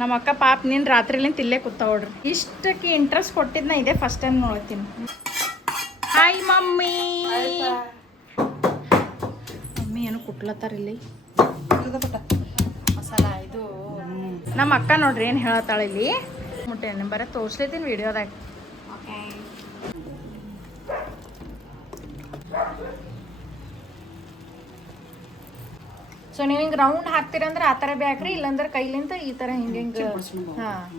ನಮ್ಮ ಅಕ್ಕ ಪಾಪ ನೀನು ರಾತ್ರಿಲಿಂತ ಇಲ್ಲೇ ಕೂತಾವಡ್ರಿ. ಇಷ್ಟಕ್ಕೆ ಇಂಟ್ರೆಸ್ಟ್ ಕೊಟ್ಟಿದ್ನ ಇದೇ ಫಸ್ಟ್ ಟೈಮ್ ನೋಡ್ತೀನಿ. Hi mummy. ಮಮ್ಮಿ ಏನು ಕುಟ್ಲತ್ತಾರ ಇಲ್ಲಿ ಮಸಾಲ. ಇದು ನಮ್ಮ ಅಕ್ಕ ನೋಡ್ರಿ ಏನು ಹೇಳತ್ತಾಳ ಇಲ್ಲಿ. ಮುಟ್ಟೆ ಬರ ತೋರ್ಸ್ಲೈತೀನಿ ವಿಡಿಯೋದಾಗ. ಸೊ ನೀವು ಹಿಂಗೆ ರೌಂಡ್ ಹಾಕ್ತೀರಂದ್ರೆ ಆ ಥರ ಬೇಕ್ರಿ, ಇಲ್ಲಾಂದ್ರೆ ಕೈಲಿಂದ ಈ ಥರ ಹಿಂಗೆ ಹಾಂ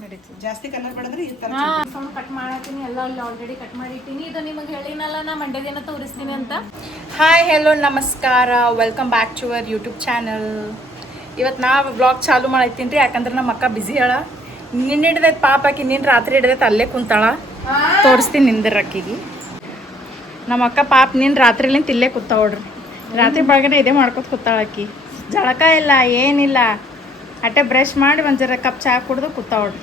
ನಡೀತದೆ. ಜಾಸ್ತಿ ಕಲರ್ ಬೇಡಂದ್ರೆ ಈ ಥರ ಸೌಂಡ್ ಕಟ್ ಮಾಡತ್ತೀನಿ. ಎಲ್ಲ ಅಲ್ಲಿ ಆಲ್ರೆಡಿ ಕಟ್ ಮಾಡಿಟ್ಟಿನಿ. ಇದು ನಿಮಗೆ ಹೇಳಿನಲ್ಲ ನಾ ಮಂಡ್ಯ ದಿನ ತೋರಿಸ್ತೀನಿ ಅಂತ. ಹಾಯ್ ಹೆಲೋ ನಮಸ್ಕಾರ, welcome back to our YouTube channel. ಇವತ್ತು ನಾ ಬ್ಲಾಗ್ ಚಾಲು ಮಾಡೈತೀನಿ ರೀ, ಯಾಕಂದ್ರೆ ನಮ್ಮ ಅಕ್ಕ ಬಿಸಿ ಹೇಳ. ನಿನ್ನ ಹಿಡ್ದೈತೆ ಪಾಪ ಆಕಿ, ನಿನ್ನ ರಾತ್ರಿ ಹಿಡ್ದೈತೆ ಅಲ್ಲೇ ಕುಂತಾಳ. ತೋರಿಸ್ತೀನಿ ನಿಂದ್ರ ಅಕ್ಕಿಗೆ. ನಮ್ಮ ಅಕ್ಕ ಪಾಪ ನಿನ್ನ ರಾತ್ರಿಲಿಂತ ಇಲ್ಲೇ ಕೂತಾವಡ್ರಿ. ರಾತ್ರಿ ಬೆಳಗ್ಗೆ ಇದೇ ಮಾಡ್ಕೊತ ಕೂತಾಳ ಆಕಿ. ಜಳಕ ಇಲ್ಲ ಏನಿಲ್ಲ, ಅಟ್ಟೆ ಬ್ರಷ್ ಮಾಡಿ ಒಂದು ಜರ ಕಪ್ ಚಹಾ ಕುಡ್ದು ಕೂತಾವಡ್ರಿ.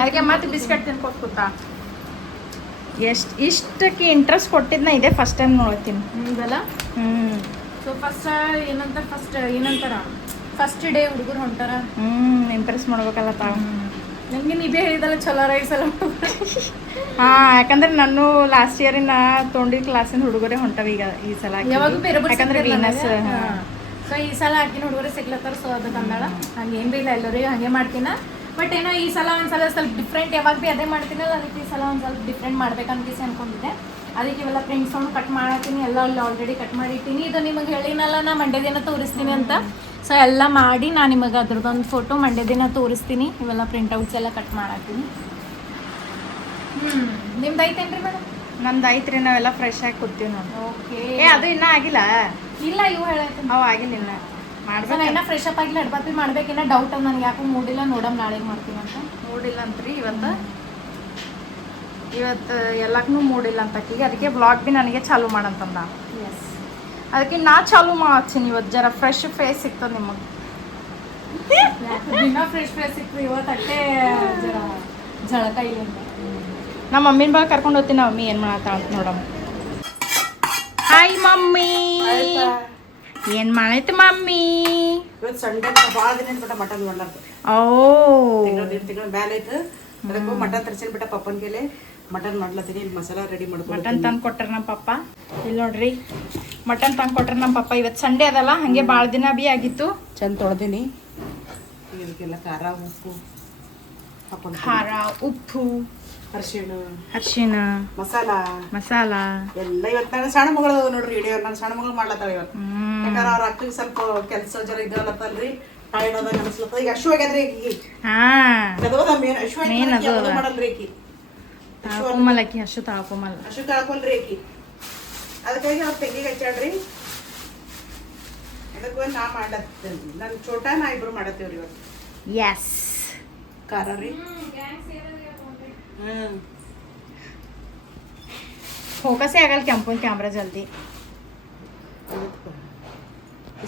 ಅದಕ್ಕೆ ಮತ್ತೆ ಬಿಸ್ಕೆಟ್ ತಿನ್ಕೋತ ಕೂತಾ. ಇಷ್ಟಕ್ಕೆ ಇಂಟ್ರೆಸ್ಟ್ ಕೊಟ್ಟಿದ್ನ ಇದೇ ಫಸ್ಟ್ ಟೈಮ್ ನೋಡ್ತೀನಿ ಇದೆಲ್ಲ. ಸೊ ಏನಂತಾರ ಫಸ್ಟ್ ಡೇ ಹುಡುಗರು ಹೊಂಟಾರ, ಇಂಪ್ರೆಸ್ ಮಾಡ್ಬೇಕಲ್ಲ ತಾವು. ನನಗೆ ನೀವೇ ಹೇಳಿದಲ್ಲ ಚಲೋ ರೈಸಲ್ಲ. ಯಾಕಂದ್ರೆ ನಾನು ಲಾಸ್ಟ್ ಇಯರಿನ ತೊಂಡಿ ಕ್ಲಾಸಿನ ಹುಡುಗರೇ ಹೊಂಟವ ಈಗ ಈ ಸಲ. ಯಾಕಂದ್ರೆ ವೀನಸ್ ಸೊ ಈ ಸಲ ಹಾಕಿನ ಹುಡುಗರೇ ಸಿಗ್ಲತ್ತಾರ. ಸೊ ಅದಕ್ಕೆ ಅಂದಾಳ ಹಂಗೇನು ಬಿ ಇಲ್ಲ, ಎಲ್ಲರಿಗೂ ಹಾಗೆ ಮಾಡ್ತೀನ. ಬಟ್ ಏನೋ ಈ ಸಲ ಒಂದ್ಸಲ ಸ್ವಲ್ಪ ಡಿಫ್ರೆಂಟ್, ಯಾವಾಗ ಭೀ ಅದೇ ಮಾಡ್ತೀನಲ್ಲ, ಅದಕ್ಕೆ ಈ ಸಲ ಒಂದು ಸ್ವಲ್ಪ ಡಿಫ್ರೆಂಟ್ ಮಾಡ್ಬೇಕಂತ ಅನ್ಕೊಂಡಿದ್ದೆ. ಅದಕ್ಕೆ ಇವೆಲ್ಲ ಫ್ರೆಂಡ್ಸ್ ಸೌಂಡ್ ಕಟ್ ಮಾಡತ್ತೀನಿ. ಎಲ್ಲ ಅಲ್ಲಿ ಆಲ್ರೆಡಿ ಕಟ್ ಮಾಡಿಟ್ಟಿನಿ. ಇದು ನಿಮಗೆ ಹೇಳಿನಲ್ಲ ನಾ ಮಂಡ್ಯ ದಿನ ತೋರಿಸ್ತೀನಿ ಅಂತ. ಸೊ ಎಲ್ಲ ಮಾಡಿ ನಾನು ನಿಮಗೆ ಅದ್ರದ್ದೊಂದು ಫೋಟೋ ಮಂಡ್ಯ ದಿನ ತೋರಿಸ್ತೀನಿ. ಇವೆಲ್ಲ ಪ್ರಿಂಟ್ಔಟ್ಸ್ ಎಲ್ಲ ಕಟ್ ಮಾಡತ್ತೀನಿ. ನಿಮ್ದು ಐತೇನ್ರಿ ಮೇಡಮ್? ನಮ್ದು ಐತ್ರಿ, ನಾವೆಲ್ಲ ಫ್ರೆಶ್ ಆಗಿ ಕೂತೀವಿ ನೋಡಿ. ಓಕೆ, ಅದು ಇನ್ನೂ ಆಗಿಲ್ಲ. ಇಲ್ಲ, ಇವು ಹೇಳೈತೆ ಅವು ಆಗಿಲ್ಲ, ಇನ್ನ ಮಾಡ್ಬೇಕು. ಇನ್ನೂ ಫ್ರೆಶ್ ಅಪ್ ಆಗಿಲ್ಲ, ಅಡ್ಬಾಪಿ ಮಾಡ್ಬೇಕಿನ್ನ ಡೌಟ್ ಅದ ನನಗೆ. ಯಾಕೋ ಮೂಡಿಲ್ಲ, ನೋಡಮ್ ನಾಳೆ ಮಾಡ್ತೀವಿ ಅಂತ. ಮೂಡಿಲ್ಲ ಅಂತ್ರಿ ಇವತ್ತು ಎಲ್ಲಕ್ಕೂ ಮೂಡಿಲ್ಲ ಅಂತ ಈಗ. ಅದಕ್ಕೆ ಬ್ಲಾಗ್ ಬಿ ನನಗೆ ಚಾಲು ಮಾಡಂತಂದ. ಎಸ್, ಅದಕ್ಕೆ ನಾ ಚಾಲು ಮಾಡ್ತೀನಿ. ಇವತ್ತು ಜರ ಫ್ರೆಶ್ ಫೇಸ್ ಸಿಗ್ತದೆ ನಿಮಗೆ. ದಿನ ಫ್ರೆಶ್ ಫೇಸ್ ಸಿಗ್ತದೆ. ಇವತ್ತು ಅಟ್ಟೆ ಜರ ಜಳಕ ಇಲ್ಲ. ನಮ್ಮ ಮಮ್ಮಿನ ಬಾ ಕರ್ಕೊಂಡು ಹೋಗ್ತೀನಿ. ನಮ್ಮ ಮಮ್ಮಿ ಏನು ಮಾಡತ್ತ ಅಂತ ನೋಡಮ್ಮ. ಹಾಯ್ ಮಮ್ಮಿ, ಏನು ಮಾಡೈತೆ ಮಮ್ಮಿ? ಇವತ್ತು ಸಂಡೆ ಭಾಳ ದಿನ ಬಿಟ್ಟ ಮಟನ್ ಮಾಡ್ಲಾರ್ದು. ಓ, ತಿಂಗಳ ಮೇಲೆ ಐತೆ. ಅದಕ್ಕೆ ಮಟನ್ ತರಿಸಿನ ಬಿಟ್ಟ ಪಪ್ಪನ ಕೇಳಿ ಮಟನ್ ಮಾಡ್ಲತ್ತೀನಿ. ಇಲ್ಲಿ ಮಸಾಲ ರೆಡಿ ಮಾಡ್ಕೊಂಡು ಮಟನ್ ತಂದು ಕೊಟ್ರ ನಮ್ಮ ಪಪ್ಪ. ಇಲ್ಲಿ ನೋಡ್ರಿ ಮಟನ್ ತಂದು ಕೊಟ್ರ ನಮ್ಮ ಪಪ್ಪ. ಇವತ್ತು ಸಂಡೇ ಅದಲ್ಲ, ಹಾಗೆ ಭಾಳ ದಿನ ಬಿ ಆಗಿತ್ತು. ಚಂದ ತೊಳೆದೀನಿ. ಇದಕ್ಕೆಲ್ಲ ಖಾರ ಉಪ್ಪು ಹಾಕೊಂಡು, ಖಾರ ಉಪ್ಪು ಅರಿಶಿಣ ಮಸಾಲ ಎಲ್ಲ. ಇವತ್ತು ನಾನು ಸಣ್ಣ ಮಗಳು ನೋಡ್ರಿ ವಿಡಿಯೋ. ನಾನು ಸಣ್ಣ ಮಗಳು ಮಾಡ್ಲತ್ತಾಳ ಇವತ್ತು. ಯಾಕಂದ್ರೆ ಅವ್ರ ಅಕ್ಕಗೆ ಸ್ವಲ್ಪ ಕೆಲಸ ಜರ ಇದ್ದಲ್ಲತ್ತಲ್ರಿ, ಟೈರ್ಡ್ ಅದಾಗ ಅನಿಸ್ಲತ್ತ. ಈಗ ಅಶ್ವ ಆಗ್ಯದ್ರಿ ಈಕಿ. ಮಾಡಲ್ರಿ ಈಕಿ. ತಾಳ್ಕೊಮಲ್ಲಕ್ಕಿ ಅಷ್ಟು ತಾಳ್ಕೊಮಲ್ಲ. ಅಶ್ವ ತಾಳ್ಕೊಲ್ರಿ ಈಕಿ. ಅದಕ್ಕಾಗಿ ಅವ್ರ ತೆಗಿಗೆ ಹಚ್ಚಾಡ್ರಿ. ಅದಕ್ಕೆ ನಾ ಮಾಡತ್ತೇನೆ. ನನ್ನ ಚೋಟ ನಾ ಇಬ್ರು ಮಾಡತ್ತೇವ್ರಿ ಇವತ್ತು. ಎಸ್, ಖಾರ ರೀ. ಫೋಕಸೇ ಆಗಲ್ಲ ಕೆಂಪನ್ ಕ್ಯಾಮ್ರಾ ಜಲ್ದಿ.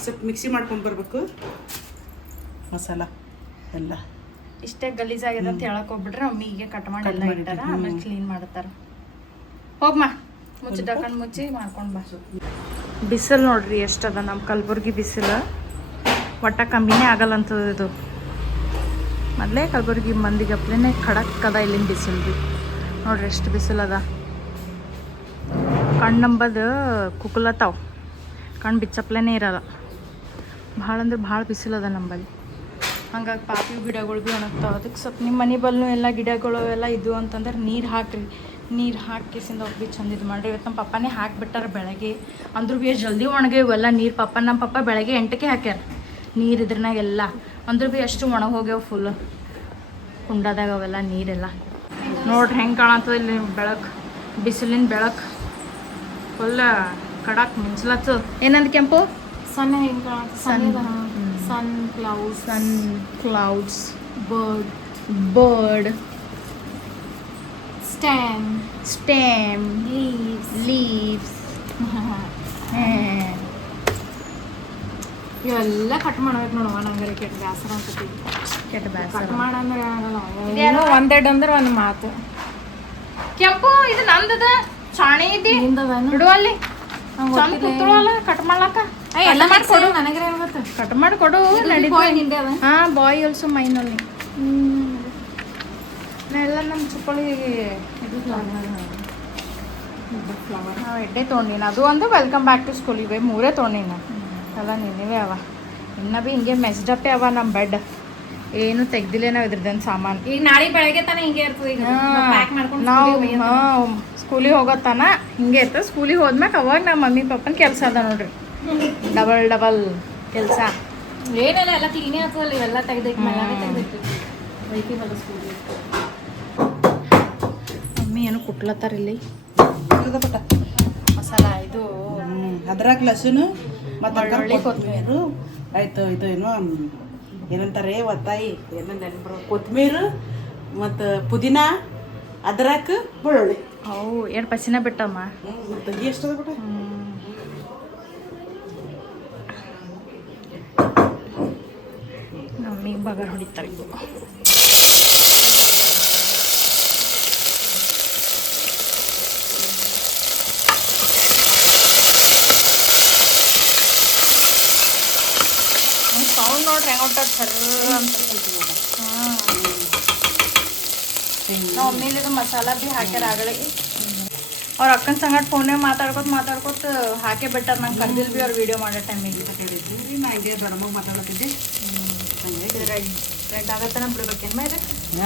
ಸ್ವಲ್ಪ ಮಿಕ್ಸಿ ಮಾಡ್ಕೊಂಡು ಬರ್ಬೇಕು ಮಸಾಲ ಎಲ್ಲ. ಇಷ್ಟೇ ಗಲೀಜಾಗಿದೆ ಅಂತ ಹೇಳಕ್ ಹೋಗ್ಬಿಟ್ರೆ ಮಮ್ಮಿಗೆ ಕಟ್ ಮಾಡಿ ಎಲ್ಲ ಇಟ್ಟಾರ, ಆಮೇಲೆ ಕ್ಲೀನ್ ಮಾಡ್ತಾರ. ಹೋಗ್ಮ ಮುಚ್ಚಿ ಡಕ್ಕನ್ ಮುಚ್ಚಿ ಮಾಡ್ಕೊಂಡು ಬಾ. ಬಿಸಿಲು ನೋಡ್ರಿ ಎಷ್ಟದ ನಮ್ಮ ಕಲಬುರ್ಗಿ ಬಿಸಿಲು. ಒಟ್ಟ ಕಮ್ಮಿನೇ ಆಗಲ್ಲ ಅಂತದ ಇದು. ಮೊದಲೇ ಕಲಬುರ್ಗಿ ಮಂದಿಗಪ್ಲೇನೆ ಖಡಕ್ ಅದ ಇಲ್ಲಿನ ಬಿಸಿಲು ಬಿ. ನೋಡ್ರಿ ಎಷ್ಟು ಬಿಸಿಲು ಅದ. ಕಣ್ಣಂಬದು ಕುಕ್ಕಲತ್ತಾವ, ಕಣ್ಣು ಬಿಚ್ಚಪ್ಲೇನೇ ಇರಲ್ಲ. ಭಾಳ ಅಂದ್ರೆ ಭಾಳ ಬಿಸಿಲದ ನಂಬಲ್ಲಿ. ಹಂಗಾಗಿ ಪಾಪಿ ಗಿಡಗಳು ಭೀ ಒಣಗ್ತಾವೆ. ಅದಕ್ಕೆ ಸ್ವಲ್ಪ ನಿಮ್ಮ ಮನೆ ಬಲ್ಲು ಎಲ್ಲ ಗಿಡಗಳು ಎಲ್ಲ ಇದು ಅಂತಂದ್ರೆ ನೀರು ಹಾಕ್ರಿ. ನೀರು ಹಾಕಿಸಿಂದ ಹೋಗಿ ಭೀ ಚಂದ ಇದು ಮಾಡಿರಿ. ಇವತ್ತು ನಮ್ಮ ಪಪ್ಪನೇ ಹಾಕಿಬಿಟ್ಟಾರ ಬೆಳಗ್ಗೆ. ಅಂದ್ರೂ ಭೀ ಎಷ್ಟು ಜಲ್ದಿ ಒಣಗ್ಯಾವೆಲ್ಲ ನೀರು. ನಮ್ಮ ಪಪ್ಪ ಬೆಳಗ್ಗೆ 8ಕ್ಕೆ ಹಾಕ್ಯಾರ ನೀರು. ಇದ್ರನಾಗೆಲ್ಲ ಅಂದ್ರೂ ಭೀ ಎಷ್ಟು ಒಣಗಿ ಹೋಗ್ಯಾವ ಫುಲ್ ಕುಂಡದಾಗ ಅವೆಲ್ಲ ನೀರೆಲ್ಲ. ನೋಡ್ರಿ ಹೆಂಗೆ ಕಾಣತ್ತದ ಇಲ್ಲಿ ಬೆಳಕು, ಬಿಸಿಲಿನ ಬೆಳಕು ಫುಲ್ ಕಡಕ್ ಮಿಂಚ್ಲತ್ತು. ಏನಂದ ಕೆಂಪು ಸಣ್ಣ ಹೆಂಗೆ ಕಾಣತ್ತ? ಸನ್ ಕ್ಲೌಡ್ಸ್, ಬರ್ಡ್, ಸ್ಟೆಮ್, ಲೀವ್ಸ್. ಇವೆಲ್ಲ ಕಟ್ ಮಾಡ್ಬೇಕು ನೋಡುವ. ನಂಗೆ ಕೆಟ್ಟ ಬೇಸರ ಅಂತೈತಿ. ಕೆಟ್ಟ ಬೇಸರ ಕಟ್ ಮಾಡಂದ್ರೆ ಆಗಲ್ಲ. ಒಂದೆರಡು ಅಂದ್ರೆ ಒಂದು ಮಾತು. ಕೆಂಪು ಇದು ನಂದದ ಚಾಣೆ ಐತಿ ಬಿಡುವಲ್ಲಿ. ಕಟ್ ಮಾಡ್ಲಕ್ಕ ಎಲ್ಲ ಮಾಡಿಕೊಡು ನನಗೆ ಕಟ್ ಮಾಡಿಕೊಡು ನಡೀತು. ಹಾಂ ಬಾಯ್ ಆಲ್ಸೋ ಮೈನ್ ಓನ್ಲಿ. ಎಲ್ಲ ನಮ್ಮ ಚುಪ್ಪಳಿಗೆ ಇದು ನಾವು ಎಡ್ಡೆ ತೊಗೊಂಡಿನ ಅದು ಒಂದು ವೆಲ್ಕಮ್ ಬ್ಯಾಕ್ ಟು ಸ್ಕೂಲ್ ಇವೆ 3 ತೊಗೊಂಡಿನ ಎಲ್ಲ ನಿನ್ನವೇ ಅವ. ಇನ್ನೂ ಭೀ ಹಿಂಗೆ ಮೆಸ್ಡಪ್ಪೇ ಅವ ನಮ್ಮ ಬೆಡ್. ಏನು ತೆಗ್ದಿಲ್ಲ ನಾವು ಇದ್ರದ್ದೇನು ಸಾಮಾನು. ಈಗ ನಾಳೆ ಬೆಳಗ್ಗೆ ತಾನೇ ಹಿಂಗೆ ಇರ್ತದೆ. ಈಗ ಪ್ಯಾಕ್ ಮಾಡ್ಕೊಂಡು ನಾವು ಸ್ಕೂಲಿಗೆ ಹೋಗೋತನ ಹಿಂಗೆ ಇರ್ತದೆ. ಸ್ಕೂಲಿಗೆ ಹೋದ್ಮ್ಯಾಕ ಅವಾಗ ನಮ್ಮ ಮಮ್ಮಿ ಪಪ್ಪನ ಕೆಲಸ ಅದ ನೋಡ್ರಿ, ಡಬಲ್ ಕೆಲಸ. ಏನೆಲ್ಲ ಎಲ್ಲ ಕ್ಲೀನೇ ಆಗ್ತದಲ್ಲ, ಇವೆಲ್ಲ ತೆಗ್ದೈತಿ ಮನೆಯಾಗೆ ತೆಗ್ದೈತಿ ಬೈಕಿವಲ್ಲ ಸ್ಕೂಲಿಗೆ. ಮಮ್ಮಿ ಏನು ಕುಟ್ಲತ್ತಾರ ಇಲ್ಲಿ ಪುಟ್ಟ ಮಸಾಲ ಇದು ಅದ್ರಾಗ ಲಸೂನು ಮತ್ತು ಬೆಳ್ಳುಳ್ಳಿ, ಕೊತ್ತಂಬರಿ ಆಯ್ತು. ಇದು ಏನೋ ಏನಂತಾರೆ ಒತ್ತಾಯಿ ಏನೋ ನೆನಪು ಕೊತ್ತಂಬರಿ ಮತ್ತು ಪುದೀನ ಅದ್ರಾಕ ಬೆಳ್ಳುಳ್ಳಿ. ಅವು ಎರಡು ಪಸಿನ ಬಿಟ್ಟಮ್ಮ. ತಂಗಿ ಎಷ್ಟದ ಬಿಟ್ಟ ಮಮ್ಮಿಗೆ ಬಗರ್ ಹೊಡಿತಾರೆ ಇದು. ಸೌಂಡ್ ನೋಡ್ರಿ ಹೆಂಗೆ ಹೊಂಟದ ಸರ್ ಅಂತ. ಹಾಂ ನಾವು ಒಮ್ಮೆಲಿದು ಮಸಾಲ ಭೀ ಹಾಕ್ಯಾರ ಆಗಲಿ. ಅವ್ರ ಅಕ್ಕನ ಸಂಗಡ ಫೋನ್ಯಾಗ ಮಾತಾಡ್ಕೊತ ಹಾಕೇ ಬಿಟ್ಟಾರ. ನಂಗೆ ಕರ್ದಿಲ್ ಭೀ ಅವ್ರು ವೀಡಿಯೋ ಮಾಡೋ ಟೈಮಿಗೆ ನಾ ಹಿಂಗೆ ದೊಡ್ಡಮ್ಮಗೆ ಮಾತಾಡತ್ತಿದ್ದೆ. ರೆಡ್ ಆಗತ್ತನ ಬಿಡ್ಬೇಕೇನು ಮೇಲೆ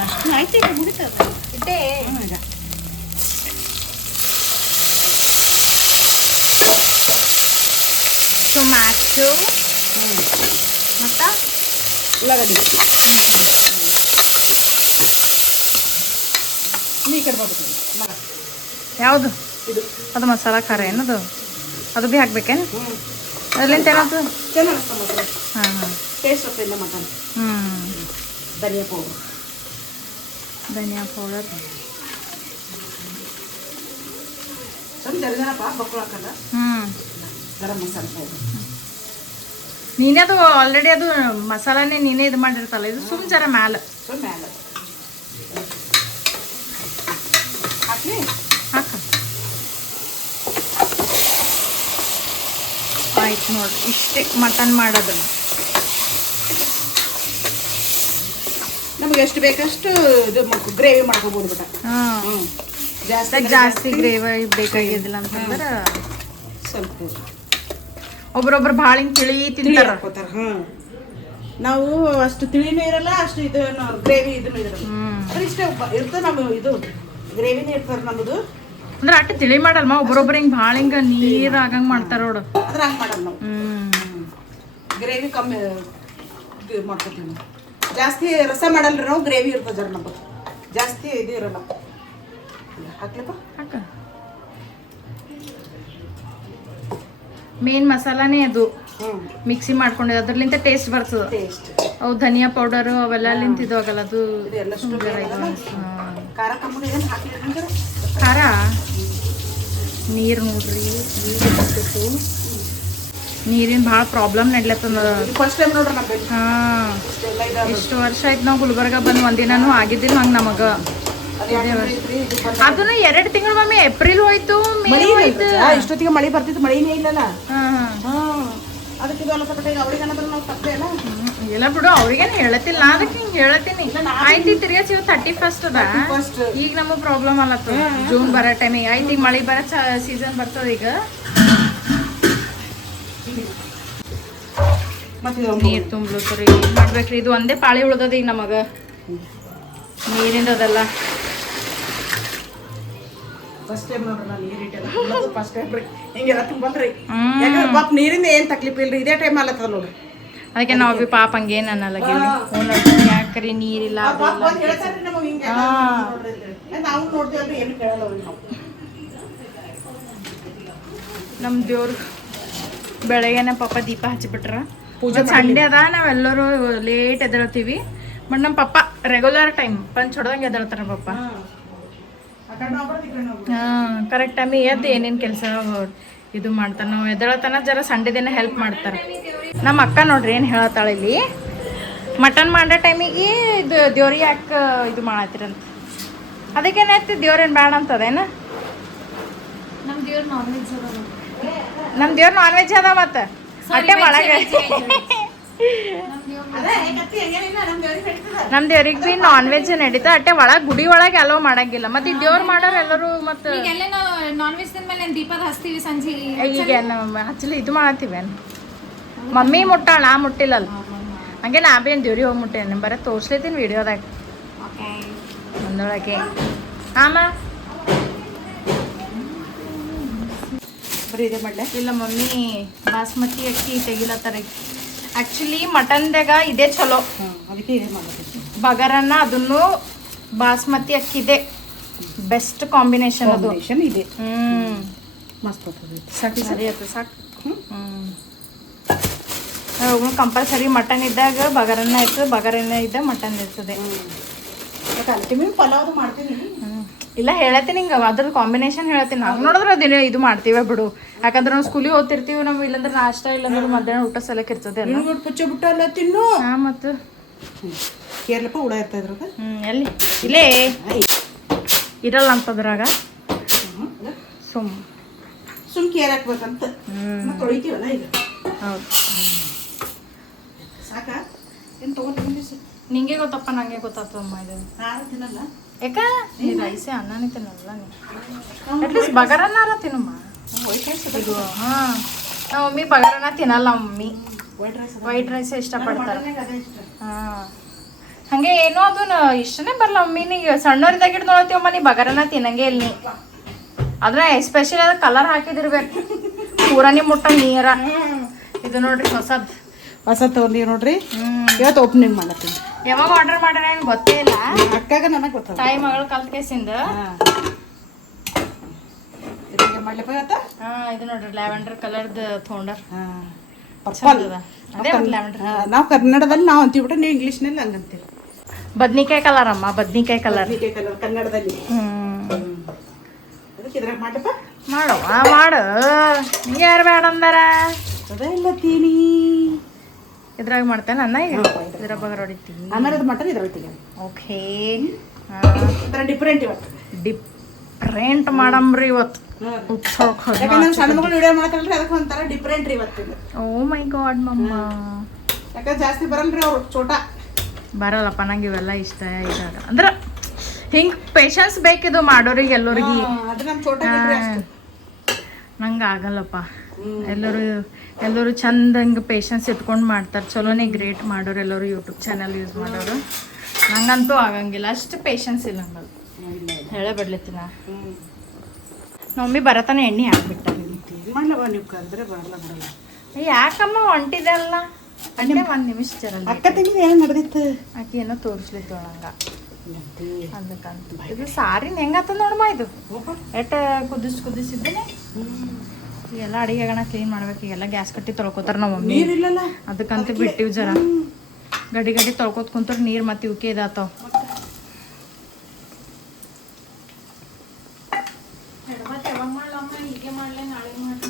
ಅಷ್ಟು ಆಯ್ತು ಈಗ ಮುಗಿತದ ಇಟ್ಟೆ. ಈಗ ಟೊಮ್ಯಾಟೊ ಮತ್ತು ಉಳ್ಳಾಗಡ್ಡಿ ನೀ ಕಡೆ ಬರ್ಬೇಕು ಮಗ. ಯಾವುದು ಇದು ಅದು ಮಸಾಲ ಖಾರ ಏನದು? ಅದು ಭೀ ಹಾಕ್ಬೇಕೇನು? ಅದ್ರಲ್ಲಿಂದ ಏನಾಗ್ತದೆ? ಚೆನ್ನಾಗಿ ಅನಿಸ್ತಾ ಮಸಾಲೆ ಹಾಂ ಹಾಂ ಟೇಸ್ಟ್ ಆಗ್ತಿಲ್ಲ ಮಟನ್. ಧನಿಯಾ ಪೌಡರ್, ಧನಿಯಾ ಪೌಡರ್, ಸ್ವಲ್ಪ ಜರಗನಪ್ಪ ಬಕ್ಕಳು ಹಾಕಲ್ಲ. ಗರಂ ಮಸಾಲೆ ಪೌಡರ್ ನೀನೇ ಅದು ಆಲ್ರೆಡಿ ಅದು ಮಸಾಲಾನೇ ನೀನೇ ಇದು ಮಾಡಿರ್ತಲ್ಲ. ಇದು ಸುಮ್ ಜರ ಮ್ಯಾಲ ಸ್ವಲ್ಪ ಮ್ಯಾಲ ಹಾಕಿ ಹಾಕ. ಆಯ್ತು ನೋಡ್ರಿ, ಇಷ್ಟೇ ಮಟನ್ ಮಾಡೋದು. ನಮ್ಗೆ ಎಷ್ಟು ಬೇಕಷ್ಟು ಇದು ಗ್ರೇವಿ ಮಾಡ್ಕೋಬೋದು ಬಿಟ್ಟ. ಹಾಂ ಜಾಸ್ತಿ ಜಾಸ್ತಿ ಗ್ರೇವಿ ಬೇಕಾಗಿದ್ದಿಲ್ಲ ಅಂತಂದ್ರೆ ಸ್ವಲ್ಪ ಒಬ್ರೊಬ್ರು ಭಾಳ ಹಿಂಗೆ ತಿಳಿ ತಿಂತಾರ. ಹಾಕೋತಾರ. ನಾವು ಅಷ್ಟು ತಿಳಿನೂ ಇರಲ್ಲ, ಅಷ್ಟು ಇದು ಗ್ರೇವಿ ಇದನ್ನು ಇರಲ್ಲ. ಅಂದ್ರೆ ಇಷ್ಟೇ ಇರ್ತದೆ ನಮ್ಮ ಇದು ಗ್ರೇವಿನೇ ಇರ್ತಾರೆ ನಮ್ಮದು. ಅಂದ್ರೆ ಅಟ್ಟು ತಿಳಿ ಮಾಡಲ್ಮ, ಒಬ್ರೊಬ್ರು ಹಿಂಗೆ ಭಾಳ ಹಿಂಗೆ ನೀರು ಆಗಂಗೆ ಮಾಡ್ತಾರ ನೋಡು. ಅದ್ರ ಹಂಗೆ ಮಾಡಲ್ಲ ನಾವು. ಗ್ರೇವಿ ಕಮ್ಮಿ ಇದು ಮಾಡ್ಕೊತೀವಿ ನಾವು. ಜಾಸ್ತಿ ರಸ ಮಾಡಲ್ರಿ ನಾವು, ಗ್ರೇವಿ ಇರ್ತದೆ ಜರ ನಮ್ಮದು. ಜಾಸ್ತಿ ಇದು ಇರಲ್ಲ. ಹಾಕ್ಲಪ್ಪ ಹಾಕ. ಮೇನ್ ಮಸಾಲಾನೇ ಅದು ಮಿಕ್ಸಿ ಮಾಡ್ಕೊಂಡಿದ್ದು, ಅದ್ರಲಿಂದ ಟೇಸ್ಟ್ ಬರ್ತದೆ. ಟೇಸ್ಟ್ ಅವು ಧನಿಯಾ ಪೌಡರು ಅವೆಲ್ಲ ಇದು ಆಗಲ್ಲ. ಅದು ಖಾರ ಕಮ್ಮಿ ಏನು ಹಾಕ್ಲಿಲ್ಲ. ಖಾರ ನೀರು ನೋಡ್ರಿ, ನೀರಿನ ಭಾಳ ಪ್ರಾಬ್ಲಮ್ ನಡ್ಲತ್ತದ. ಫಸ್ಟ್ ಟೈಮ್ ನೋಡ್ರಿ ನಮ್ಮ ಹಾಂ ಎಷ್ಟು ವರ್ಷ ಆಯ್ತು ನಾವು ಗುಲ್ಬರ್ಗ ಬಂದು ಒಂದಿನೂ ಆಗಿದ್ದಿಲ್ಲ ಹಂಗೆ ನಮಗೆ. ಅದನ್ನು 2 ತಿಂಗಳು ಮಮ್ಮಿ. ಏಪ್ರಿಲ್ ಹೋಯ್ತು, ಮೇ ಹೋಯ್ತು, ಇಷ್ಟೊತ್ತಿಗೆ ಮಳೆ ಬರ್ತಿತ್ತು. ಮಳೆನೇ ಇಲ್ಲಲ್ಲ. ಹಾಂ ಅದಕ್ಕೆ ಇದು ಅನ್ಸಕಟ್ಟೆ. ಈಗ ಅವ್ರಿಗೆ ಏನಾದ್ರು ನಾವು ತಪ್ಪೇ ಅಲ್ಲ. ಇಲ್ಲ ಬಿಡು, ಅವ್ರಿಗೇನು ಹೇಳತ್ತಿಲ್ಲ. ಅದಕ್ಕೆ ಹಿಂಗೆ ಹೇಳತ್ತೀನಿ. ಆಯ್ತು ತಿರ್ಗಾ 31st ಅದ. ಈಗ ನಮಗೆ ಪ್ರಾಬ್ಲಮ್ ಅಲ್ಲತ್ತ. ಜೂನ್ ಬರೋ ಟೈಮಿಗೆ ಆಯ್ತು. ಈಗ ಮಳೆ ಬರೋ ಸೀಸನ್ ಬರ್ತದ ಈಗ. ನೀರು ತುಂಬ್ಲತ್ತರಿ ಏನು ಮಾಡ್ಬೇಕ್ರಿ? ಇದು ಒಂದೇ ಪಾಳಿ ಉಳ್ದದ ಈಗ ನಮಗೆ ನೀರಿಂದ. ಅದೆಲ್ಲ ಫಸ್ಟ್ ಟೈಮ್ ನೋಡ್ರಿ ನಾನು ನೀರು ಇಟ್ಟೆಲ್ಲ. ಫಸ್ಟ್ ಟೈಮ್ ರೀ ಹಿಂಗೆಲ್ಲ ತುಂಬಲ್ರಿ. ಯಾಕಂದ್ರೆ ಪಾಪ ನೀರಿಂದ ಏನು ತಕ್ಲೀಫ್ ಇಲ್ರಿ. ಇದೇ ಟೈಮ್ ಅಲ್ಲತ್ತದ ನೋಡ್ರಿ. ಅದಕ್ಕೆ ನಾವು ಭೀ ಪಾಪ ಹಂಗೇನು ಅನ್ನಲ್ಲ. ಯಾಕ್ರಿ ನೀರಿಲ್ಲ ಹೇಳ್ತಾರ್ರಿ ನಮಗೆ ಹಿಂಗೆ ನಾವು ನೋಡ್ತೀವಲ್ರಿ, ಏನು ಕೇಳಲ್ಲ ಅವ್ರಿಗೆ ನಾವು. ನಮ್ಮ ದೇವ್ರು ಬೆಳಗ್ಗೆನೆ ಪಾಪ ದೀಪ ಹಚ್ಚಿಬಿಟ್ರ. ಪೂಜೆ ಸಂಡೇ ಅದ, ನಾವೆಲ್ಲರೂ ಲೇಟ್ ಎದ್ದೇಳ್ತೀವಿ. ಬಟ್ ನಮ್ಮ ಪಪ್ಪ ರೆಗ್ಯುಲರ್ ಟೈಮ್ ಪಂಚ್ ಹೊಡೆದಂಗೆ ಎದ್ದೇಳ್ತಾರ ಪಪ್ಪ. ಹಾಂ ಕರೆಕ್ಟ್ ಟೈಮಿಗೆ ಎದ್ದು ಏನೇನು ಕೆಲಸ ಇದು ಮಾಡ್ತಾರೆ. ನಾವು ಎದ್ದೇಳತನ ಜರ ಸಂಡೇ ದಿನ ಹೆಲ್ಪ್ ಮಾಡ್ತಾರೆ. ನಮ್ಮ ಅಕ್ಕ ನೋಡ್ರಿ ಏನು ಹೇಳತ್ತಾಳೆ ಇಲ್ಲಿ, ಮಟನ್ ಮಾಡೋ ಟೈಮಿಗೆ ಇದು ದೇವ್ರಿಗೆ ಯಾಕೆ ಇದು ಮಾಡತ್ತೀರಂತ. ಅದಕ್ಕೇನಾಯ್ತು, ದೇವ್ರೇನು ಬೇಡ ಅಂತದೇನು? ನಮ್ಮ ದೇವ್ರು ನಾನ್ ವೆಜ್ ಅದ. ನಮ್ಮ ದೇವ್ರು ನಾನ್ ವೆಜ್ ಅದ. ಮತ್ತು ಅಟ್ಟೆ ಒಳಗೆ ನಮ್ ದೇವ್ರಿಗೆ ಬಿ ನಾನ್ ವೆಜ್ ನಡೀತಾ ಅಟ್ಟೆ ಒಳಗ್ ಗುಡಿ ಒಳಗೆ ಅಲೋ ಮಾಡಂಗಿಲ್ಲ ಮತ್ತೆ ಈ ದೇವ್ರು ಮಾಡೋರು ಎಲ್ಲರೂ ಮತ್ತೆ ಈಗೆಲ್ಲ ನಾವು ನಾನ್ ವೆಜ್ ತಿಂದ್ಮೇಲೆ ದೀಪದ ಹಚ್ತೀವಿ ಸಂಜೆ ಈಗ ಹಚ್ಚಲಿ ಇದು ಮಾಡತ್ತೀವೇನ್ ಮಮ್ಮಿ ಮುಟ್ಟಾಳ ನಾ ಮುಟ್ಟಿಲ್ಲಲ್ಲ ಹಂಗೆ ನಾ ಬಿ ಏನು ದೇವ್ರಿಗೆ ಹೋಗಿ ಮುಟ್ಟೇನೆ ಬರೀ ತೋರ್ಸ್ಲೈತೀನಿ ವಿಡಿಯೋದಾಗ ಒಂದೊಳಗೆ ಆಮ ಬರೀ ಇದೆ ಮಾಡ್ಲೆ ಇಲ್ಲ ಮಮ್ಮಿ ಬಾಸ್ಮತಿ ಅಕ್ಕಿ ತೆಗಿಲತ್ತಾರ ಆ್ಯಕ್ಚುಲಿ ಮಟನ್ದಾಗ ಇದೇ ಚಲೋ ಅದಕ್ಕೆ ಇದೆ ಮಾಡೋದು ಬಗರನ್ನ ಅದನ್ನು ಬಾಸ್ಮತಿ ಅಕ್ಕಿದೆ ಬೆಸ್ಟ್ ಕಾಂಬಿನೇಷನ್ ಅದು ಇದೆ ಹ್ಮ್ ಮಸ್ತ್ ಆಗ್ತದೆ ಸಾಕು ಸರಿ ಆಯ್ತು ಸಾಕು ಕಂಪಲ್ಸರಿ ಮಟನ್ ಇದ್ದಾಗ ಬಗರನ್ನ ಇರ್ತದೆ ಬಗರನ್ನ ಇದ್ದಾಗ ಮಟನ್ ಇರ್ತದೆ ಅಲ್ಟಿಮೇಟ್ ಪಲಾವ್ ಮಾಡ್ತೀನಿ ಇಲ್ಲ ಹೇಳತ್ತೀನಿ ಹಿಂಗೆ ಅದ್ರ ಕಾಂಬಿನೇಷನ್ ಹೇಳ್ತೀನಿ ನಾವು ನೋಡಿದ್ರೆ ಅದೇನೇ ಇದು ಮಾಡ್ತೀವಿ ಬಿಡು ಯಾಕಂದ್ರೆ ನಾವು ಸ್ಕೂಲಿಗೆ ಓದ್ತಿರ್ತೀವಿ ನಾವು ಇಲ್ಲಂದ್ರೆ ನಾಷ್ಟ ಇಲ್ಲಂದ್ರೆ ಮಧ್ಯಾಹ್ನ ಊಟ ಸಲಕ್ಕೆ ಇರ್ತದೆ ಅಲ್ಲ ಪುಚ್ಚ ಬಿಟ್ಟಲ್ಲ ತಿನ್ನು ಹಾಂ ಮತ್ತು ಕೇರ್ಲಪ್ಪ ಉಡ ಇರ್ತಾ ಇದ್ರಾಗ ಎಲ್ಲಿ ಇಲ್ಲೇ ಇರಲ್ಲ ಅಂತದ್ರಾಗ ಸುಮ್ ಕೇರ್ ಹಾಕ್ಬೇಕಂತ ತೊಳಿತೀವಲ್ಲ ಈಗ ಹೌದು ಸಾಕ ಏನು ತೊಗೊಂಡು ನಿಂಗೆ ಗೊತ್ತಪ್ಪ ನಂಗೆ ಗೊತ್ತಾಗ್ತದಮ್ಮ ಇದು ನಾನು ತಿನ್ನಲ್ಲ ಯಾಕ ಈ ರೈಸೇ ಅನ್ನನೇ ತಿನ್ನಲ್ಲ ನೀವು ಅಟ್ಲೀಸ್ಟ್ ಬಗರನ್ನಾರ ತಿನ್ನಮ್ಮ ಇದು ಹಾಂ ನಮ್ಮ ಮಮ್ಮಿ ಬಗರನ್ನ ತಿನ್ನಲ್ಲ ಮಮ್ಮಿ ವೈಟ್ ರೈಸ್ ವೈಟ್ ರೈಸೇ ಇಷ್ಟಪಡ್ತಾರೆ ಹಾಂ ಹಾಗೆ ಏನೋ ಅದು ಇಷ್ಟನೇ ಬರಲ್ಲ ಮಮ್ಮಿನಿಗೆ ಸಣ್ಣವ್ರಿದಾಗ ಹಿಡ್ದು ನೋಡ್ತೀವಮ್ಮ ನೀ ಬಗರನ್ನ ತಿನ್ನಂಗೆ ಇಲ್ಲಿ ಆದ್ರೆ ಎಸ್ಪೆಷಲಿ ಅದು ಕಲರ್ ಹಾಕಿದಿರ್ಬೇಕು ಪೂರಾನಿ ಮುಟ್ಟ ನೀರ ಇದು ನೋಡ್ರಿ ಹೊಸ ತೊಗೊಂಡಿ ನೋಡ್ರಿ ಇವತ್ತು ಓಪನಿಂಗ್ ಮಾಡತ್ತೀನಿ ಯಾವಾಗ ಆರ್ಡರ್ ಮಾಡ್ಯಾರ ಏನು ಗೊತ್ತೇ ಇಲ್ಲ ಅಕ್ಕಾಗ ನನಗೆ ಗೊತ್ತದ ತಾಯಿ ಮಗಳು ಕಲ್ತ್ ಕೇಸಿಂದ ಇದಕ್ಕೆ ಮಾಡ್ಲಪ್ಪ ಇವತ್ತ ಇದು ನೋಡ್ರಿ ಲ್ಯಾವೆಂಡರ್ ಕಲರ್ದು ತೊಗೊಂಡರ್ ಪರ್ಪಲ್ ಅದೇ ಲ್ಯಾವೆಂಡರ್ ನಾವು ಕನ್ನಡದಲ್ಲಿ ನಾವು ಅಂತೀವಿ ನೀವು ಇಂಗ್ಲೀಷ್ನಲ್ಲಿ ಹಂಗಂತೀವಿ ಬದ್ನಿಕಾಯಿ ಕಲರ್ ಅಮ್ಮ ಬದ್ನಿಕಾಯಿ ಕಲರ್ ಕಲರ್ ಕನ್ನಡದಲ್ಲಿ ಅದಕ್ಕೆ ಇದ್ರಾಗ ಮಾಡ್ಲಪ್ಪ ಮಾಡುವ ಮಾಡು ನಿಂಗೆ ಯಾರು ಬೇಡ ಅಂದಾರ ಅದೇ ಇಲ್ಲ ತೀನಿ ಇದ್ರಾಗ ಮಾಡ್ತೇನೆ ಅನ್ನ ಈಗ ಇದ್ರ ಬಗ್ಗೆ ಹೊಡಿತೀನಿ ಆಮೇಲೆ ಅದು ಮಟನ್ ಇದ್ರಲ್ಲಿ ತೆಗಿ ಓಕೆ ಒಂಥರ ಡಿಫ್ರೆಂಟ್ ಇವತ್ತು ಡಿಫ್ರೆಂಟ್ ಮಾಡಮ್ರಿ ಇವತ್ತು ಯಾಕಂದ್ರೆ ಸಣ್ಣ ಮಗಳು ವಿಡಿಯೋ ಮಾಡ್ತಾರಲ್ರಿ ಅದಕ್ಕೆ ಒಂಥರ ಡಿಫ್ರೆಂಟ್ ರೀ ಇವತ್ತು ಓ ಮೈ ಗಾಡ್ ಮಮ್ಮ ಯಾಕಂದ್ರೆ ಜಾಸ್ತಿ ಬರಲ್ರಿ ಅವ್ರು ಚೋಟ ಬರಲ್ಲಪ್ಪ ನಂಗೆ ಇವೆಲ್ಲ ಇಷ್ಟ ಇದಾಗ ಅಂದ್ರೆ ಹಿಂಗೆ ಪೇಷನ್ಸ್ ಬೇಕಿದು ಮಾಡೋರಿಗೆ ಎಲ್ಲರಿಗೆ ಅದು ನಮ್ಮ ಚೋಟ ನಂಗೆ ಆಗಲ್ಲಪ್ಪ ಎಲ್ಲರೂ ಚಂದ ಹಂಗೆ ಪೇಷನ್ಸ್ ಇಟ್ಕೊಂಡು ಮಾಡ್ತಾರೆ ಚಲೋನೇ ಗ್ರೇಟ್ ಮಾಡೋರು ಎಲ್ಲರೂ ಯೂಟ್ಯೂಬ್ ಚಾನಲ್ ಯೂಸ್ ಮಾಡೋರು ನಂಗಂತೂ ಆಗಂಗಿಲ್ಲ ಅಷ್ಟು ಪೇಷನ್ಸ್ ಇಲ್ಲ ನಂಗೆ ಹೇಳೇ ಬಿಡ್ಲತ್ತೀನ ಮಮ್ಮಿ ಬರತಾನ ಎಣ್ಣೆ ಹಾಕ್ಬಿಟ್ಟ ಮಾಡ್ಲವ ನೀವು ಕರೆದ್ರೆ ಬರಲ್ಲ ಬಿಡಲ್ಲ ಯಾಕಮ್ಮ ಹೊಂಟಿದೆಲ್ಲ ಅಲ್ಲೇ ಒಂದು ನಿಮಿಷ ಜರಲ್ಲ ಅಕ್ಕ ತಂಗಿ ಏನು ನಡೆದಿತ್ತು ಆಕೆ ಏನೋ ತೋರಿಸ್ಲಿತ್ತು ಒಳಂಗ ಅದಕ್ಕಂತ ಇದು ಸಾರಿನ ಹೆಂಗಾತ ನೋಡಮ್ಮ ಇದು ಎಟ್ಟು ಕುದಿಸಿದ್ದೇನೆ ಎಲ್ಲ ಅಡಿಗೆಗಣ ಕ್ಲೀನ್ ಮಾಡ್ಬೇಕು ಈಗೆಲ್ಲ ಗ್ಯಾಸ್ ಕಟ್ಟಿ ತೊಳ್ಕೊತಾರ ನಮ್ಮ ಮಮ್ಮಿ ನೀರಿಲ್ಲಲ್ಲ ಅದಕ್ಕಂತ ಬಿಟ್ಟಿವಿ ಜರ ಗಡಿ ತೊಳ್ಕೊತ ಕುಂತ್ರ ನೀರು ಮತ್ತೆ ಇವಕ್ಕೆ ಇದಾತಾವ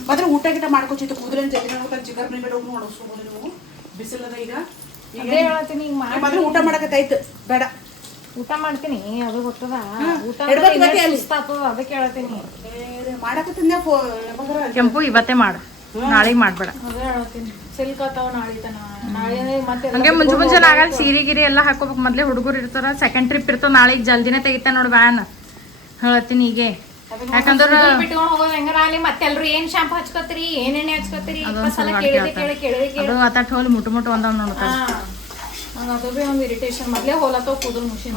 ಮಾತ್ರ ಊಟ ಗಿಟ ಮಾಡ್ಕೊಚಿತ್ತು ಕೂದಲೇನು ಜಲ್ದಿ ಮಾಡ್ಕೊಂಡು ಚಿಕನ್ ಬೇಡ ನೋಡಿಸ್ಬೋದು ನೀವು ಬಿಸಿಲದ ಈಗ ಅದೇ ಹೇಳತ್ತೀನಿ ಈಗ ಮಾತ್ರ ಊಟ ಮಾಡಕತ್ತಾಯ್ತು ಬೇಡ ಊಟ ಮಾಡ್ತೀನಿ ಅದು ಗೊತ್ತದ ಊಟ ಅದಕ್ಕೆ ಹೇಳ್ತೀನಿ ಮಾಡಕತ್ತಿನ ಕೆಂಪು ಇವತ್ತೇ ಮಾಡು ನಾಳೆಗೆ ಮಾಡ್ಬೇಡ ಅದೇ ಹೇಳ್ತೀನಿ ಸಿಲ್ಕ್ ಆತಾವ ನಾಳೆ ತನ ನಾಳೆ ಮತ್ತೆ ಹಂಗೆ ಮುಂಜಾನೆ ಆಗಲ್ಲ ಸೀರೆ ಗಿರಿ ಎಲ್ಲ ಹಾಕೋಬೇಕು ಮೊದಲೇ ಹುಡುಗರು ಇರ್ತಾರ ಸೆಕೆಂಡ್ ಟ್ರಿಪ್ ಇರ್ತಾವ ನಾಳೆಗೆ ಜಲ್ದಿನೇ ತೆಗಿತಾನೆ ನೋಡಿ ವ್ಯಾನ್ ಹೇಳ್ತೀನಿ ಹೀಗೆ ಯಾಕಂದ್ರೆ ಬಿಟ್ಕೊಂಡು ಹೋಗೋದು ಹೆಂಗಾರ ಅಲ್ಲಿ ಮತ್ತೆಲ್ರು ಏನ್ ಶಾಂಪು ಹಚ್ಕೋತೀರಿ ಏನ್ ಎಣ್ಣೆ ಹಚ್ಕೋತೀರಿ ಅದು ಆತಾಟ ಹೋಲ್ ಮುಟ್ಟು ಒಂದೊಂದು ನೋಡ್ತಾರೆ ಅದು ಬಿ ಒಂದು ಇರಿಟೇಷನ್ ಮೊದ್ಲೇ ಹೋಲತ್ತವ ಕೂದಲು ಮುಷಿನ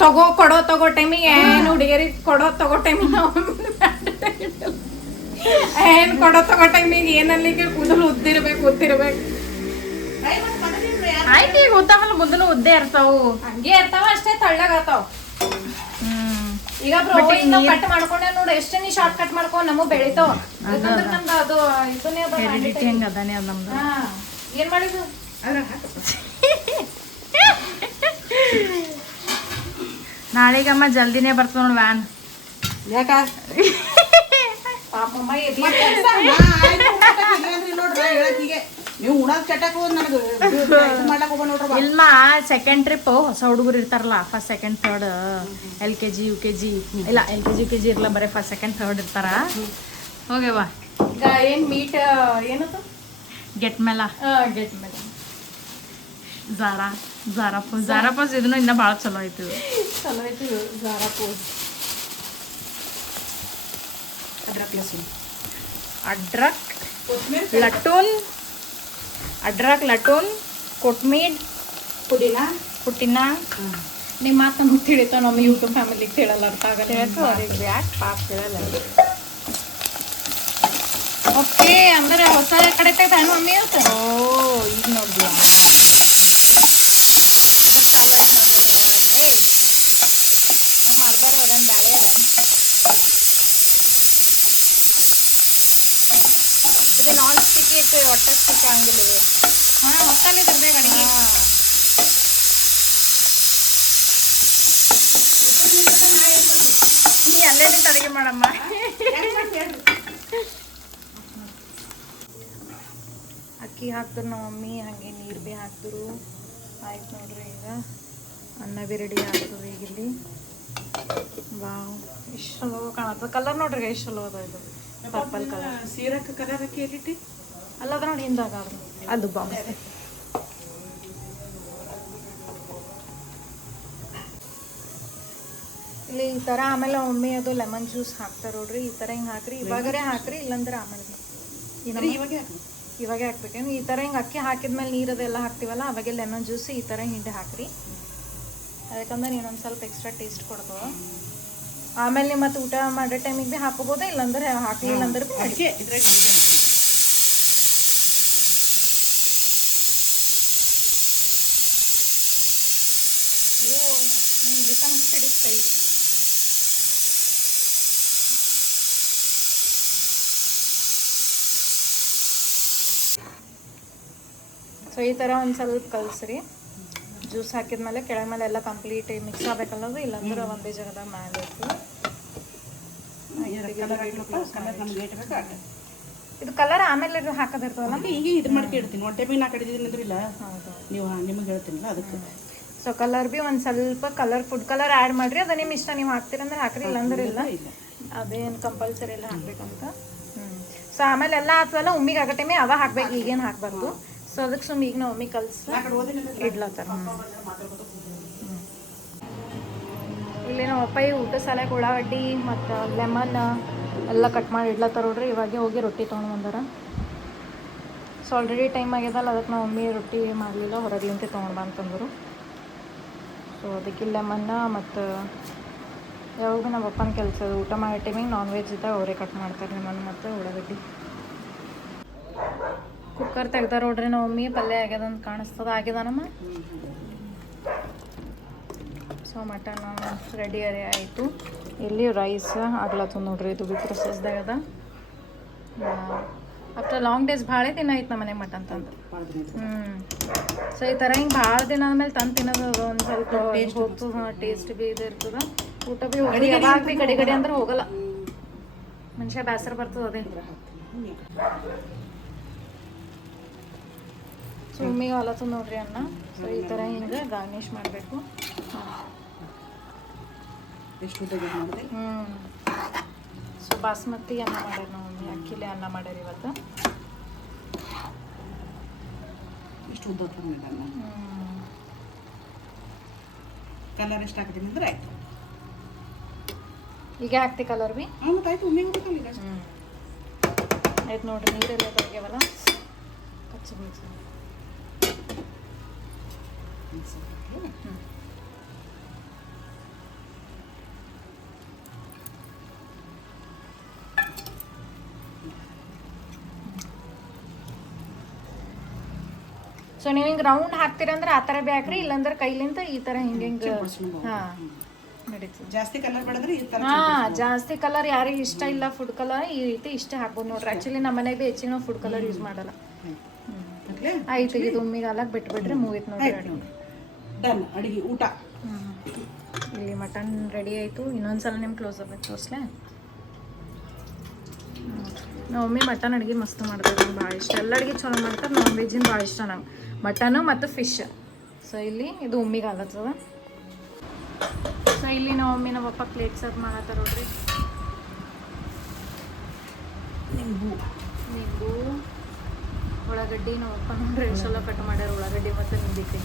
ತಗೋ ಕೊಡೋ ಟೈಮಿಗೆ ಏನು ಹುಡುಗಿಯರಿ ತಗೋ ಟೈಮಿಗೆ ಏನ್ ತಗೋ ಟೈಮಿಗೆ ಏನಲ್ಲಿಗೆ ಕೂದಲು ಉದ್ದಿರ್ಬೇಕು ಆಯ್ತು ಈಗ ಗೊತ್ತಾಗಲ್ಲ ಮುಂದೂ ಉದ್ದೇ ಇರ್ತಾವು ಹಂಗೆ ಇರ್ತಾವ ಅಷ್ಟೇ ತಳ್ಳಗಾತಾವ ಈಗ ಕಟ್ ಮಾಡ್ಕೊಂಡೆ ನೋಡು ಎಷ್ಟೇ ನೀ ಶಾರ್ಟ್ ಕಟ್ ಮಾಡ್ಕೊ ನಮಗ್ ಬೆಳಿತಾವ ನಮ್ದು ಅದು ಇದನ್ನೇ ಹೆರಿಡಿಟಿ ಹಂಗ ಅದಾನೆ ಅದು ನಮ್ದು ಏನ್ ಮಾಡಿದ್ದು ನಾಳೆಗಮ್ಮ ಜಲ್ದಿನೇ ಬರ್ತದ ನೋಡಿ ವ್ಯಾನ್ ಯಾಕ ನೀವು ಉಣಾಕ್ ಚಟಕ್ ನನಗೆ ಮಾಡ್ಲಕ್ ಹೋಗ್ಬ ನೋಡ್ರಿ ಇಲ್ಮ ಸೆಕೆಂಡ್ ಟ್ರಿಪ್ ಹೊಸ ಹುಡುಗರು ಇರ್ತಾರಲ್ಲ first second third LKG UKG ಇಲ್ಲ LKG UKG ಇರಲ್ಲ ಬರೀ ಫಸ್ಟ್ ಸೆಕೆಂಡ್ ಥರ್ಡ್ ಇರ್ತಾರ ಹೋಗ್ಯವ ಈಗ ಏನು ಮೀಟ್ ಏನದು ಗೆಟ್ ಮೇಲ ಗೆಟ್ ಮೇಲೆ ಝಾರಾ ಪೋಸ್ ಇದನ್ನು ಇನ್ನ ಭಾಳ ಚಲೋ ಐತಿ ಇದು. ಚಲೋ ಐತಿ ಝಾರಾ ಪೋಸ್. ಅದ್ರಕ್ ಲಸೂನ್ ಅಡ್ರಕ್ ಕೊತ್ತಂಬರಿ ಲಟೂನ್ ಕೊಟ್ಮೀರ್ ಪುಟ್ಟಿನ ನಿಮ್ಮ ಮಾತು ನಮಗೆ ತಿಳಿತಾವ, ನಮ್ಮ ಯೂಟ್ಯೂಬ್ ಫ್ಯಾಮಿಲಿಗೆ ತಿಳಲ್ಲ, ಅರ್ಥ ಆಗಲ್ಲ. ಯಾಕೆ ಪಾಪ ಹೇಳಲ್ಲ. ಓಕೆ, ಅಂದ್ರೆ ಹೊಸ ಕಡೆ ತೆಗ್ದಾನು ಮಮ್ಮಿ ಅಂತ. ಓ ಈಗ ನೋಡಿದ್ಯಾ ಇದು ನಾನ್ ಸ್ಟಿಕ್ಕಿ ಇರ್ತದೆ, ಒಟ್ಟೆ ಸ್ಟಿಕ್ ಹಂಗಿಲ್ಲ ಇದು. ಹಾಂ, ಹೊಸಲ್ಲಿ ಇದ್ರಬೇಕು ಅಡಿಗೆ. ನೀ ಅಲ್ಲೇ ನಿಂತು ಅಡುಗೆ ಮಾಡಮ್ಮ. ಅಕ್ಕಿ ಹಾಕ್ದ್ರು ನಮ್ಮ ಮಮ್ಮಿ, ಹಾಗೆ ನೀರು ಭೀ ಹಾಕಿದ್ರು. ಆಯ್ತು ನೋಡ್ರಿ, ಈಗ ಅನ್ನ ಭೀ ರೆಡಿ ಆಗ್ತದೆ ಈಗ ಇಲ್ಲಿ. ವಾವ್, ಎಷ್ಟು ಚಲೋ ಕಾಣತ್ತದ. ಕಲರ್ ನೋಡ್ರಿ ಎಷ್ಟು ಚಲೋ ಅದ ಇದು, ಪರ್ಪಲ್ ಕಲರ್. ಸೀರಕ್ಕೆ ಕಲರ್ ಹಾಕಿ ಎಲ್ಲಿಟ್ಟಿ ಅಲ್ಲದ ನೋಡಿ ಹಿಂದಾಗ ಅದು ಬಾಂಬ್. ಇಲ್ಲಿ ಈ ಥರ ಆಮೇಲೆ ಒಮ್ಮೆ ಅದು ಲೆಮನ್ ಜ್ಯೂಸ್ ಹಾಕ್ತಾರೆ ನೋಡ್ರಿ. ಈ ಥರ ಹಿಂಗೆ ಹಾಕ್ರಿ, ಇವಾಗರೇ ಹಾಕ್ರಿ, ಇಲ್ಲಾಂದ್ರೆ ಆಮೇಲೆ ಇವಾಗೆ ಹಾಕ್ಬೇಕೇನು. ಈ ಥರ ಹಿಂಗೆ ಅಕ್ಕಿ ಹಾಕಿದ್ಮೇಲೆ ನೀರದೆಲ್ಲ ಹಾಕ್ತೀವಲ್ಲ, ಅವಾಗೆ ಲೆಮನ್ ಜ್ಯೂಸ್ ಈ ಥರ ಹಿಂದೆ ಹಾಕ್ರಿ. ಅದಕ್ಕಂದ್ರೆ ಇನ್ನೊಂದು ಸ್ವಲ್ಪ ಎಕ್ಸ್ಟ್ರಾ ಟೇಸ್ಟ್ ಕೊಡ್ತವೆ. ಆಮೇಲೆ ನೀವು ಮತ್ತೆ ಊಟ ಮಾಡೋ ಟೈಮಿಗೆ ಭೀ ಹಾಕೋಬೋದೇ, ಇಲ್ಲಾಂದ್ರೆ ಹಾಕಲಿಲ್ಲ ಅಂದ್ರೆ ಭೀ ಅದಕ್ಕೆ ಇದ್ರಾಗ ಇಲ್ಲಿ ತನಕ ಹಿಡಿತೈ. ಸೊ ಈ ಥರ ಒಂದು ಸ್ವಲ್ಪ ಕಲಸ್ರಿ. ಜ್ಯೂಸ್ ಹಾಕಿದ್ಮೇಲೆ ಕೆಳಗೆ ಮೇಲೆ ಎಲ್ಲ ಕಂಪ್ಲೀಟ್ ಮಿಕ್ಸ್ ಆಗಬೇಕಲ್ಲದು, ಇಲ್ಲಾಂದ್ರೆ ಒಂದೇ ಜಾಗದಾಗ ಮ್ಯಾಲೆ ಇರ್ತದೆ. ಇದು ಕಲರ್ ಆಮೇಲೆ ಹಾಕೋದಿರ್ತವಲ್ಲ, ಈಗ ಇದು ಮಾಡ್ಕೆ ಇಡ್ತೀನಿ. ಒನ್ ಟೈಮಿಗೆ ನಾ ಕಡಿದಿದ್ದೀನಿ ಅಂದ್ರೆ ಇಲ್ಲ, ನೀವು ನಿಮಗೆ ಹೇಳ್ತೀನಿಲ್ಲ ಅದಕ್ಕೆ. ಸೊ ಕಲರ್ ಭೀ ಒಂದು ಸ್ವಲ್ಪ ಫುಡ್ ಕಲರ್ ಆ್ಯಡ್ ಮಾಡಿರಿ. ಅದು ನಿಮ್ಮ ಇಷ್ಟ, ನೀವು ಹಾಕ್ತೀರಂದ್ರೆ ಹಾಕ್ರಿ, ಇಲ್ಲಾಂದ್ರೆ ಇಲ್ಲ. ಅದೇನು ಕಂಪಲ್ಸರಿ ಎಲ್ಲ ಹಾಕ್ಬೇಕಂತ. ಸೊ ಆಮೇಲೆ ಎಲ್ಲ ಆತವಲ್ಲ, ಉಮ್ಮಿಗೆ ಆಗೋ ಟೈಮೆ ಅವ ಹಾಕ್ಬೇಕು, ಈಗೇನು ಹಾಕ್ಬಾರ್ದು. ಸೊ ಅದಕ್ಕೆ ಸುಮ್ಮನೆ ಈಗ ನಾವು ಒಮ್ಮೆ ಕಲ್ಸಿ ಇಡ್ಲತ್ತಾರ. ಇಲ್ಲಿ ನಮ್ಮ ಅಪ್ಪ ಈ ಊಟ ಸಾಲಕ್ಕೆ ಉಳ್ಳಾಗಡ್ಡಿ ಮತ್ತು ಲೆಮನ್ ಎಲ್ಲ ಕಟ್ ಮಾಡಿ ಇಡ್ಲತ್ತಾರ ನೋಡ್ರಿ. ಇವಾಗೆ ಹೋಗಿ ರೊಟ್ಟಿ ತೊಗೊಂಡು ಬಂದಾರ. ಸೊ ಆಲ್ರೆಡಿ ಟೈಮ್ ಆಗ್ಯದಲ್ಲ, ಅದಕ್ಕೆ ನಾವು ಒಮ್ಮೆ ರೊಟ್ಟಿ ಮಾಡಲಿಲ್ಲ, ಹೊರಗ್ಲಿಂತೆ ತೊಗೊಂಡು ಬಾ ಅಂತಂದರು. ಸೊ ಅದಕ್ಕೆ ಲೆಮನ್ನ ಮತ್ತು ಯಾವಾಗ ನಮ್ಮ ಅಪ್ಪನ ಕೆಲಸ ಊಟ ಮಾಡೋ ಟೈಮಿಗೆ ನಾನ್ ವೆಜ್ ಇದ್ದಾಗ ಅವರೇ ಕಟ್ ಮಾಡ್ತಾರೆ, ಲೆಮನ್ ಮತ್ತು ಉಳ್ಳಾಗಡ್ಡಿ. ಕುಕ್ಕರ್ ತೆಗ್ದಾರ ನೋಡ್ರಿ ನಮ್ಮ ಮಮ್ಮಿ. ಪಲ್ಯ ಆಗ್ಯದಂತ ಕಾಣಿಸ್ತದ. ಆಗ್ಯದನಮ್ಮ. ಸೊ ಮಟನ್ ರೆಡಿ ಆಯಿತು. ಇಲ್ಲಿ ರೈಸ್ ಆಗ್ಲತ್ತದ ನೋಡ್ರಿ. ಇದು ಬಿ ಪ್ರೊಸೆಸ್ದಾಗದ. ಆಫ್ಟರ್ ಲಾಂಗ್ ಡೇಸ್ ಭಾಳ ದಿನ ಆಯ್ತು ನಮ್ಮ ಮನೆ ಮಟನ್ ತಂದು. ಸೊ ಈ ಥರ ಹಿಂಗೆ ಭಾಳ ದಿನ ಆದ್ಮೇಲೆ ತಂದು ತಿನ್ನೋದು ಒಂದು ಸ್ವಲ್ಪ ಹೋಗ್ತು. ಟೇಸ್ಟ್ ಭೀ ಇದು ಇರ್ತದ. ಊಟ ಭೀ ಹೋಗಿ ಯಾವಾಗ ಭೀ ಗಡಿ ಅಂದ್ರೆ ಹೋಗಲ್ಲ, ಮನುಷ್ಯ ಬೇಸರ ಬರ್ತದೆ. ಅದೇ ಸುಮ್ಮಿಗೆ ಹೊಲತ್ತದ ನೋಡ್ರಿ ಅನ್ನ. ಸೊ ಈ ಥರ ಹಿಂಗೆ ಗಾರ್ನಿಷ್ ಮಾಡಬೇಕು. ಸೊ ಬಾಸ್ಮತಿ ಅನ್ನ ಮಾಡ್ಯಾರ ನಾವು ಮಮ್ಮಿ. ಅಕ್ಕಿಲೆ ಅನ್ನ ಮಾಡ್ಯಾರ ಇವತ್ತು. ಕಲರ್ ಎಷ್ಟು ಹಾಕ್ತೀನಿ ಅಂದ್ರೆ ಆಯ್ತು. ಈಗ ಹಾಕ್ತಿ ಕಲರ್ ಭೀ. ಮತ್ತೆ ಆಯ್ತು, ಒಮ್ಮೆ ಹೋಗ್ಬೇಕಲ್ಲ. ಆಯ್ತು ನೋಡ್ರಿ, ನೀರೆಲ್ಲ ತೊಗ್ಯವಲ್ಲ, ಕಚ್ಚಿ ಮಿಕ್ಸ್. ಸೊ ನೀವು ಹಿಂಗೆ ರೌಂಡ್ ಹಾಕ್ತೀರಂದ್ರೆ ಆ ಥರ ಭೀ ಹಾಕ್ರಿ, ಇಲ್ಲಾಂದ್ರೆ ಕೈಲಿಂದ ಈ ಥರ ಹಿಂಗೆ ಹಾಂ ನಡೀತದೆ. ಜಾಸ್ತಿ ಕಲರ್ ಬೇಡಂದ್ರೆ ಈ ಥರ. ಹಾಂ, ಜಾಸ್ತಿ ಕಲರ್ ಯಾರಿಗೆ ಇಷ್ಟ ಇಲ್ಲ ಫುಡ್ ಕಲರ್, ಈ ರೀತಿ ಇಷ್ಟೇ ಹಾಕ್ಬೋದು ನೋಡ್ರಿ. ಆ್ಯಕ್ಚುಲಿ ನಮ್ಮ ಮನೆಗೆ ಭೀ ಹೆಚ್ಚಿಗೆ ನಾವು ಫುಡ್ ಕಲರ್ ಯೂಸ್ ಮಾಡಲ್ಲ. ಆಯ್ತು, ಇದು ಒಮ್ಮಿಗೆ ಅಲ್ಲಕ್ಕೆ ಬಿಟ್ಬಿಟ್ರೆ ಮುಗೀತು ನೋಡ್ರಿ ಅಡುಗೆ. ಡನ್ ಅಡುಗೆ ಊಟ. ಇಲ್ಲಿ ಮಟನ್ ರೆಡಿ ಆಯಿತು. ಇನ್ನೊಂದ್ಸಲ ನಿಮ್ಮ ಕ್ಲೋಸ್ ಅಪ್ ತೋರಿಸ್ಲೆ. ನಾವು ಒಮ್ಮೆ ಮಟನ್ ಅಡುಗೆ ಮಸ್ತ್ ಮಾಡ್ತಾರೆ, ನಂಗೆ ಭಾಳ ಇಷ್ಟ. ಎಲ್ಲ ಅಡುಗೆ ಚಲೋ ಮಾಡ್ತಾರೆ, ನಾನ್ ವೆಜ್ಜಿನ ಭಾಳ ಇಷ್ಟ ನಂಗೆ, ಮಟನು ಮತ್ತು ಫಿಶ್. ಸೊ ಇಲ್ಲಿ ಇದು ಒಮ್ಮಿಗೆ ಆಲತ್ತದ. ಸೊ ಇಲ್ಲಿ ನಾವು ಒಮ್ಮೆ ನಮ್ಮ ಪಪ್ಪ ಪ್ಲೇಟ್ ಸರ್ವ್ ಮಾಡತ್ತಾರ ನೋಡ್ರಿ. ನಿಂಬು ನಿಂಬು ಉಳ್ಳಾಗಡ್ಡಿ ನೋಡಪ್ಪ ನೋಡ್ರಿ ಎಷ್ಟೆಲ್ಲ ಕಟ್ ಮಾಡ್ಯಾರ ಉಳ್ಳಾಗಡ್ಡಿ ಮತ್ತು ನಿಂಬೆಕಾಯಿ.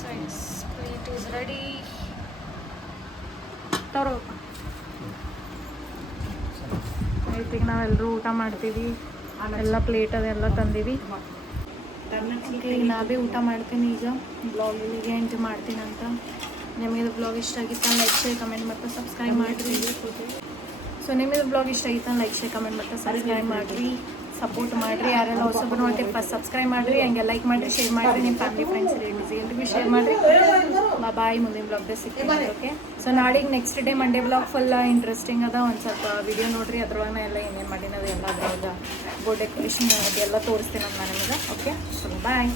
So yes, plate is ready. ತರೋಪ್ಪ ಈಗ ನಾವೆಲ್ಲರೂ ಊಟ ಮಾಡ್ತೀವಿ. ಎಲ್ಲ ಪ್ಲೇಟ್ ಅದೆಲ್ಲ ತಂದೀವಿ. ಈಗ ನಾ ಭೀ ಊಟ ಮಾಡ್ತೀನಿ. ಈಗ ಬ್ಲಾಗ್ ಇಲ್ಲಿಗೆ ಎಂಡ್ ಮಾಡ್ತೀನಿ ಅಂತ. ನಿಮಗೆ ಬ್ಲಾಗ್ ಇಷ್ಟ ಆಗಿತ್ತು ಲೈಕ್ ಶೇರ್ ಕಮೆಂಟ್ ಮತ್ತು ಸಬ್ಸ್ಕ್ರೈಬ್ ಮಾಡಿರಿ. ಸೊ ನಿಮಗೆ ಬ್ಲಾಗ್ ಇಷ್ಟ ಆಗಿತ್ತು ಲೈಕ್ ಶೇರ್ ಕಮೆಂಟ್ ಮತ್ತು ಸಬ್ಸ್ಕ್ರೈಬ್ ಮಾಡಿರಿ, ಸಪೋರ್ಟ್ ಮಾಡಿರಿ. ಯಾರೆಲ್ಲ ಹೊಸಬ್ರು ನೋಡ್ತೀರಿ ಫಸ್ಟ್ ಸಬ್ಸ್ಕ್ರೈಬ್ ಮಾಡಿರಿ, ಹಂಗೆ ಲೈಕ್ ಮಾಡಿರಿ, ಶೇರ್ ಮಾಡಿರಿ, ನಿಮ್ಮ ಫ್ಯಾಮಿಲಿ ಫ್ರೆಂಡ್ಸ್ ರಿಲೇಟಿವ್ಸ್ ಎಲ್ರಿಗೂ ಶೇರ್ ಮಾಡಿರಿ. ಬಾಯ್, ಮುಂದಿನ ಬ್ಲಾಗ್ದಾಗ ಸಿಗ್ತೀನಿ. ಓಕೆ, ಸೊ ನಾಳೆಗೆ next day Monday blog full interesting ಅದ. ಒಂದು ಸ್ವಲ್ಪ ವಿಡಿಯೋ ನೋಡಿರಿ, ಅದ್ರೊಳಗೆ ಎಲ್ಲ ಏನೇನು ಮಾಡಿನದು ಎಲ್ಲ ಅದ್ರೊಳಗೆ ಬೋರ್ಡ್ ಡೆಕೋರೇಷನ್ ಅದೆಲ್ಲ ತೋರಿಸ್ತೀನಿ ಅಂತ ನಾನು ನಿಮಗೆ. ಓಕೆ, ಸೊ ಬಾಯ್.